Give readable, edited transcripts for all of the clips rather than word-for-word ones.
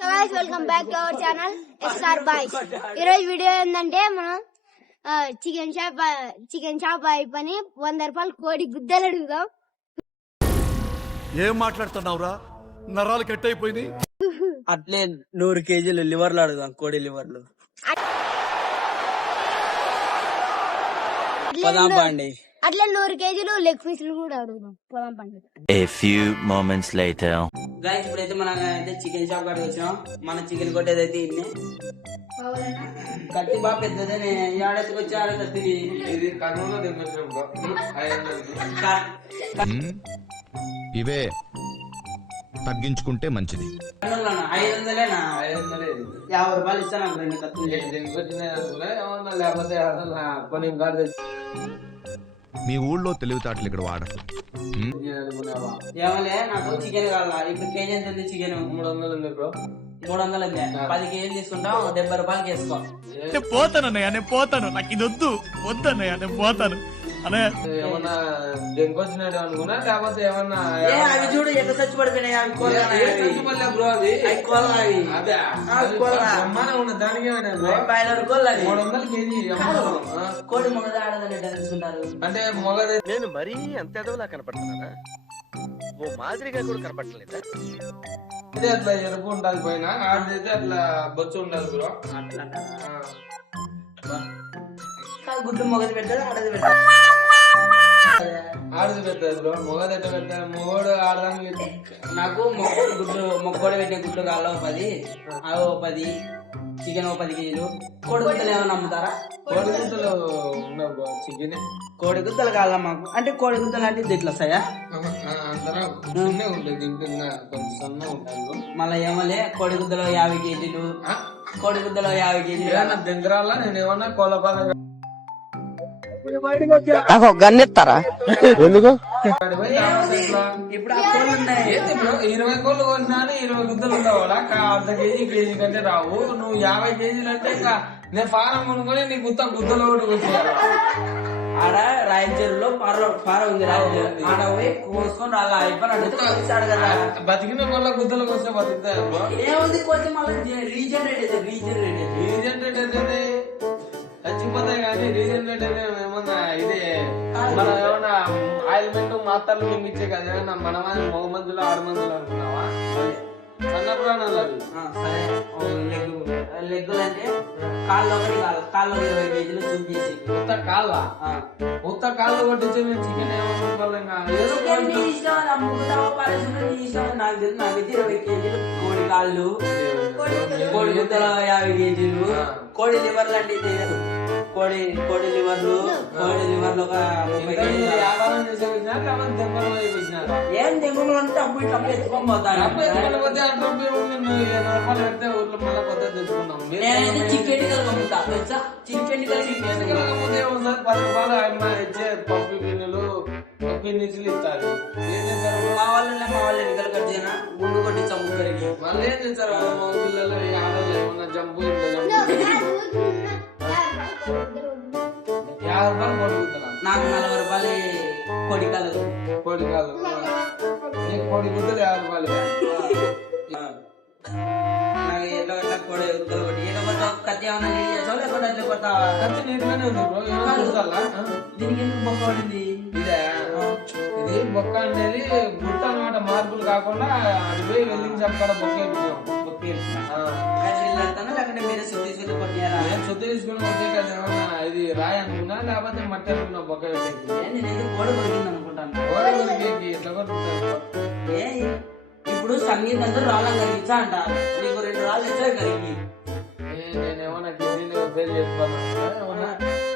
So guys welcome back to our channel SR boys. ఈరోజు video ఏంటంటే మనం chicken shop అయిపోయి 100 రూపాయలు కోడి గుద్దలు అడుగుదాం. ఏం మాట్లాడుతున్నావురా, నరాలు కట్ అయిపోయింది. అట్లే 100 కేజీలు లివర్లు అడుగుదాం, కోడి లివర్లు. అట్లా 100 కేజీలు లెగ్ పీసులు కూడా అడుగుదాం. పొలం పండుగ. A few moments later. Guys ఇప్పుడైతే మనం అయితే చికెన్ షాప్ కాడికి వచ్చినాం. మన చికెన్ కొట్టేదైతే ఇన్ని కత్తి బాగా పెద్దదే. ఏడాదికి వచ్చి ఆడకత్తి ఇది కర్నూలులో దగ్గర ఇవే తగ్గించుకుంటే మంచిది. 500 50 రూపాయలు ఇస్తాను. 2 కత్తులు ఏమన్నా లేకపోతే కొన్ని కాదు. మీ ఊళ్ళో తెలివితేటలు ఇక్కడ వాడరు. ఏమలే నాకు చికెన్ కావాలా. ఇప్పుడు కేజీ ఎంత ఉంది చికెన్? 300 ఉంది బ్రో. 300 ఉంది. 10 కేజీలు తీసుకుంటాం. 70 రూపాయలకి వేసుకో. నేను పోతానన్నయ్య, నేను పోతాను. నాకు ఇది వద్దన్నయ్య, నేను పోతాను అనే. ఏమన్నా దెంకొచ్చినట్టు అనుకున్నా, లేకపోతే ఏమన్నా అవి చూడు ఎట్లా చచ్చి పడిపోయినాయి. అవి బ్రో. అది అదే ఉన్న దానికి బాయిలర్ కోళ్ళు అవి 300 కేజీ. కోడి మొగద ఆడదని తెలుసుకుంటారు. అంటే మొగదే. నేను మరీ అంత ఎదవలా కనపడుతున్నానా? ఓ మాదిరిగా కూడా కనపడలేదా? ఇదే అట్లా ఎరుపు ఉండాలి పైన, ఆడైతే అట్లా బొచ్చు ఉండాలి బ్రో. అట్లా గుడ్డు మొగది పెట్టారు, ఆడది పెట్టారు. ఆడది పెట్టారు బ్రో. మొగది ఎట్లా పెట్టారు? మొగోడు ఆడదానికి నాకు మొక్కోడి పెట్టే గుడ్లు కావాలి 10, అవి 10, చికెన్ 10 కేజీలు. కోడి గుద్దలు ఏమైనా అమ్ముతారా? కోడి గుడ్డలు ఉండవు బ్రో. చికెన్ కోడి గుద్దలు కావాలా మాకు. అంటే కోడి గుద్దలు అంటే ఇట్లా వస్తాయా? అంతనా చిన్న ఉంటుంది. దీంట్లో కొంచెం సన్న ఉంటుంది. మళ్ళీ ఏమలే కోడి గుద్దలు 50 కేజీలు. కోడి గుద్దలు 50 కేజీలు. ఏమన్నా దగ్గర నేను ఏమన్నా కోళ్ళ గన్నెత్తారా? ఎందుకు? ఇప్పుడు ఆ కోళ్ళు ఉన్నాయి. 20 కోళ్ళు కొన్నాను, 20 గుద్దలు ఉండవాడా? అర్ధ కేజీ కంటే రావు. నువ్వు 50 కేజీలు అంటే ఇంకా నేను ఫారం కొనుక్కొని నీ గుద్దలు ఒకటి వచ్చాను. ఆడ రాయచూరులో ఫారం ఉంది. రాయచూరు ఆడ పోయి కోసుకొని రాలా అయిపోయినాడు కదా. బతికిన వాళ్ళ గుద్దలకు వస్తే బతుకుతాయి. ఏముంది కొంచెం మళ్ళీ రీజన్ రేట్ అయితే చచ్చిపోతాయి కానీ రీజన్ రేట్ అయితే ఏమన్నా ఇదే మనం ఏమన్నా ఆయిల్మెంట్ మాత్రలు మేము ఇచ్చే కదా. ఏమన్నా మనమా మగ మందులు 6 మందులు అనుకున్నావా? సన్న ప్రాణాలు అవి. సరే లెగ్గులు అంటే కాళ్ళు ఒకటి కాదు, కాళ్ళు 20 కేజీలు చూపించి ఉత్త కాళ్ళు కొట్టించి మేము చికెన్ ఏమనుకోవాలి. నాకు తెలుసు. నాకైతే 20 కేజీలు కోడి కాళ్ళు, కోడి గుద్దలు 50 కేజీలు, కోడి లివర్లు అంటే కోడి లివర్లు ఒక 30 కేజీలు. ఏం తెగులు అంటే అప్పుడు ఎత్తుకొని పోతాను. నేనైతే చికెన్ కలుపుతా తెలుసా? చికెన్ కాకపోతే 10 రూపాయలు ఆయన ఇచ్చే పప్పు గిన్నెలు నీచులు ఇస్తారు. ఏం చేస్తారు మా వాళ్ళు ఎన్నికలు కట్ చేయనా గుండు కొట్టించా ముగ్గురికి. మళ్ళీ ఏం చేస్తారు? మా పిల్లలు ఆడలు ఏమన్నా జంపు 50 రూపాయలు కొడుకుతున్నాను. నాకు 40 రూపాయలు కోడి కాదు. కోడి కాదు కోడి గుద్దలు 50 రూపాయలు. నాకు ఎట్లా కోడి గుద్దలు కొట్టి లేకపోతే కత్తి ఏమన్నా నీళ్ళు చేసావు లేకపోతే అట్లా కొట్టావా? ఖర్చు నీట్గానే ఉంది బ్రో. ఏమన్నా చూడాలా? దీనికి ఎందుకు బొక్క పడింది? ఇదే ఇది బొక్క అనేది గుర్తు అనమాట. మార్పులు కాకుండా అది పోయి వెళ్ళింగ్ చెప్పకుండా బొక్క లేకుంటే మీరే శుద్ధి తీసుకుని కొట్టియాలా? నేను శుద్ధి తీసుకుని కొట్టే కదా. ఏమన్నా ఇది రాయి అనుకున్నా లేకపోతే మట్టి అనుకున్నా బొక్క పెట్టేది. నేనైతే కోడి కొడుతుంది అనుకుంటాను. ఎట్లా కొట్టుకుంటారు? ఇప్పుడు సంగీతంతో రాళ్ళం కరిగించా అంటారు. నీకు 2 రాళ్ళు ఇచ్చా కరిగి. నేనేమన్నా కిడ్నీలో ఫెయిల్ చేసుకోవాలా?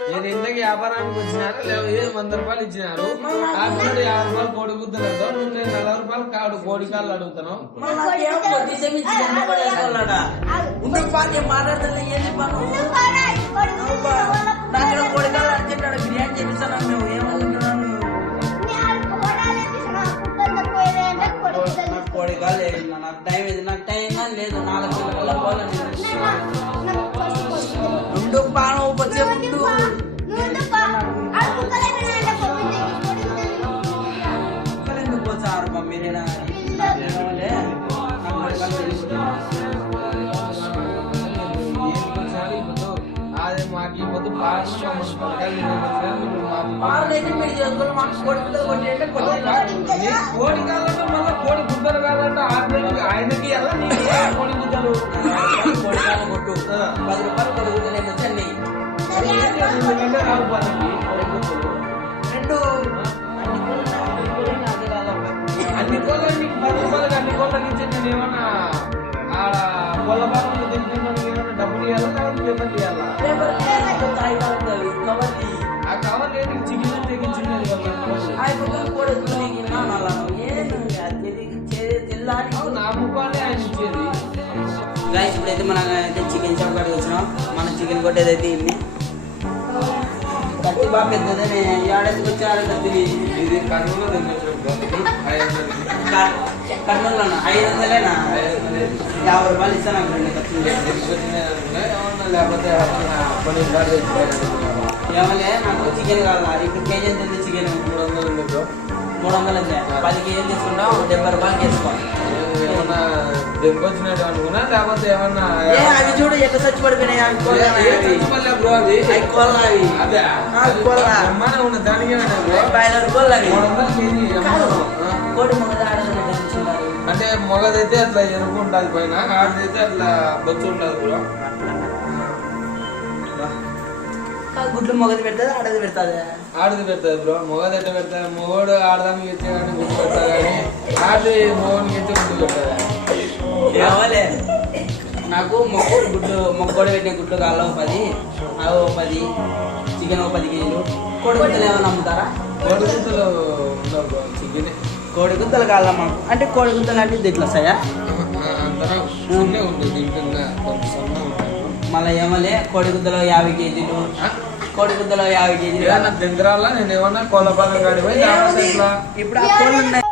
నేను ఇంతకి వ్యాపారానికి వచ్చినారు లేవు 100 రూపాయలు ఇచ్చినారు. నాకు 50 రూపాయలు కోడి గుద్దలు అంటావు. నువ్వు నేను 40 రూపాయలు కాడు కోడి కాళ్ళు అడుగుతాను. మాట్లాడుతున్నా ఏంటి పను? నాకు కోడి కాళ్ళు అడిచాడు. బిర్యానీ చేపిస్తాను. మేము ఏమనుకున్నాను? కోడి కాళ్ళు వేసిన నాకు టైం ఇది. నాకు టైం కానీ లేదు. 4 గంటల పోవాలి. రెండు పానం వచ్చే ముందు ఎందుకు వచ్చారు మీరేనా? వాళ్ళైతే మీరు చేసుకుని మాకు కోడి పిల్లలు కొట్టి అంటే కోడి కావాలంటే మళ్ళీ కోడి గుద్దలు కావాలంటే ఆయనకి ఎలా కోడి గుద్దలు కోడి కాలం కొట్టు 10 రూపాయలు కోడి గుడ్డలు ఏమొచ్చండి ఎందుకంటే రావు పనికి రెండు అన్ని కోళ్ళకి నీకు 10 రూపాయలకి అన్ని కోళ్ళకి ఇచ్చి నేను ఏమన్నా ఆడ కోళ్ళ బాగా తింటున్నాను ఏమన్నా డబ్బులు ఇవ్వాలా లేకపోతే పేమెంట్ ఇవ్వాలా ఆ కవర్ లేదు చికెన్ తెగించినది నా ముఖాలే ఆయన ఇచ్చేది గైస్ ఇప్పుడైతే మనం అయితే చికెన్ షాప్ కాడికి వచ్చినాం మన చికెన్ కొట్టేదైతే ఇన్ని కత్తి బాగా పెద్దదే ఏడాదికి వచ్చారు కత్తి ఇది కర్నూలు కర్నూలులోనా 500లేనా 50 రూపాయలు ఇస్తాను నాకు రెండు కత్తులు లేకపోతే ఏమలే నాకు చికెన్ కావాలి ఇప్పుడు కేజీ ఎంత ఉంది చికెన్ 300 ఉంది 10 కేజీలు తీసుకుంటాం 70 రూపాయలకి వేసుకోవాలి ఏమన్నా దెబ్బొచ్చినట్టు అనుకున్నా లేకపోతే ఏమన్నా అవి చూడు ఎట్లా చచ్చి పడిపోయినాయి అవి బ్రో అది కోళ్ళ అవి అదే అమ్మానే ఉన్న దానికి బాయిలర్ కోళ్ళు అవి 300 కేజీ కోడి మొగది ఆడదని అంటే మొగదైతే అట్లా ఎరుపు ఉంటుంది పైన ఆడదైతే అట్లా బొచ్చు ఉంటుంది బ్రో గుడ్లు మొగది పెడుతుంది ఆడది పెడుతుంది ఆడది పెడతాది బ్రో మొగది ఎట్లా పెడతాది మొగోడు ఆడదానికి ఎత్తే కానీ గుడ్డు పెడతాది కానీ ఆడది మొగోడికి ఎత్తే గుడ్డు పెడతాది ఏమలే నాకు మొక్కోడు పెట్టిన గుడ్లు కాళ్ళ 10 అవి 10 చికెన్ 10 కేజీలు కోడి గుడ్డలు ఏమైనా అమ్ముతారా కోడి గుడ్డలు ఉండవు బ్రో చికెన్ కోడి గుద్దలు కాళ్ళ మాకు అంటే కోడి గుద్దలు అంటే ఇది ఇట్లా వస్తాయా అంతరా సన్నే ఉంటుంది ఇంకా కొంచెం సన్న ఉంటుంది మళ్ళీ ఏమలే కోడి గుద్దలు 50 కేజీలు కోడి గుద్దలు 50 కేజీలు ఏమన్నా దగ్గర నేను ఏమన్నా కోళ్ళపాలెం కాడి పోయి లేకపోతే ఇట్లా ఇప్పుడు ఆ కోళ్ళు ఉన్నాయి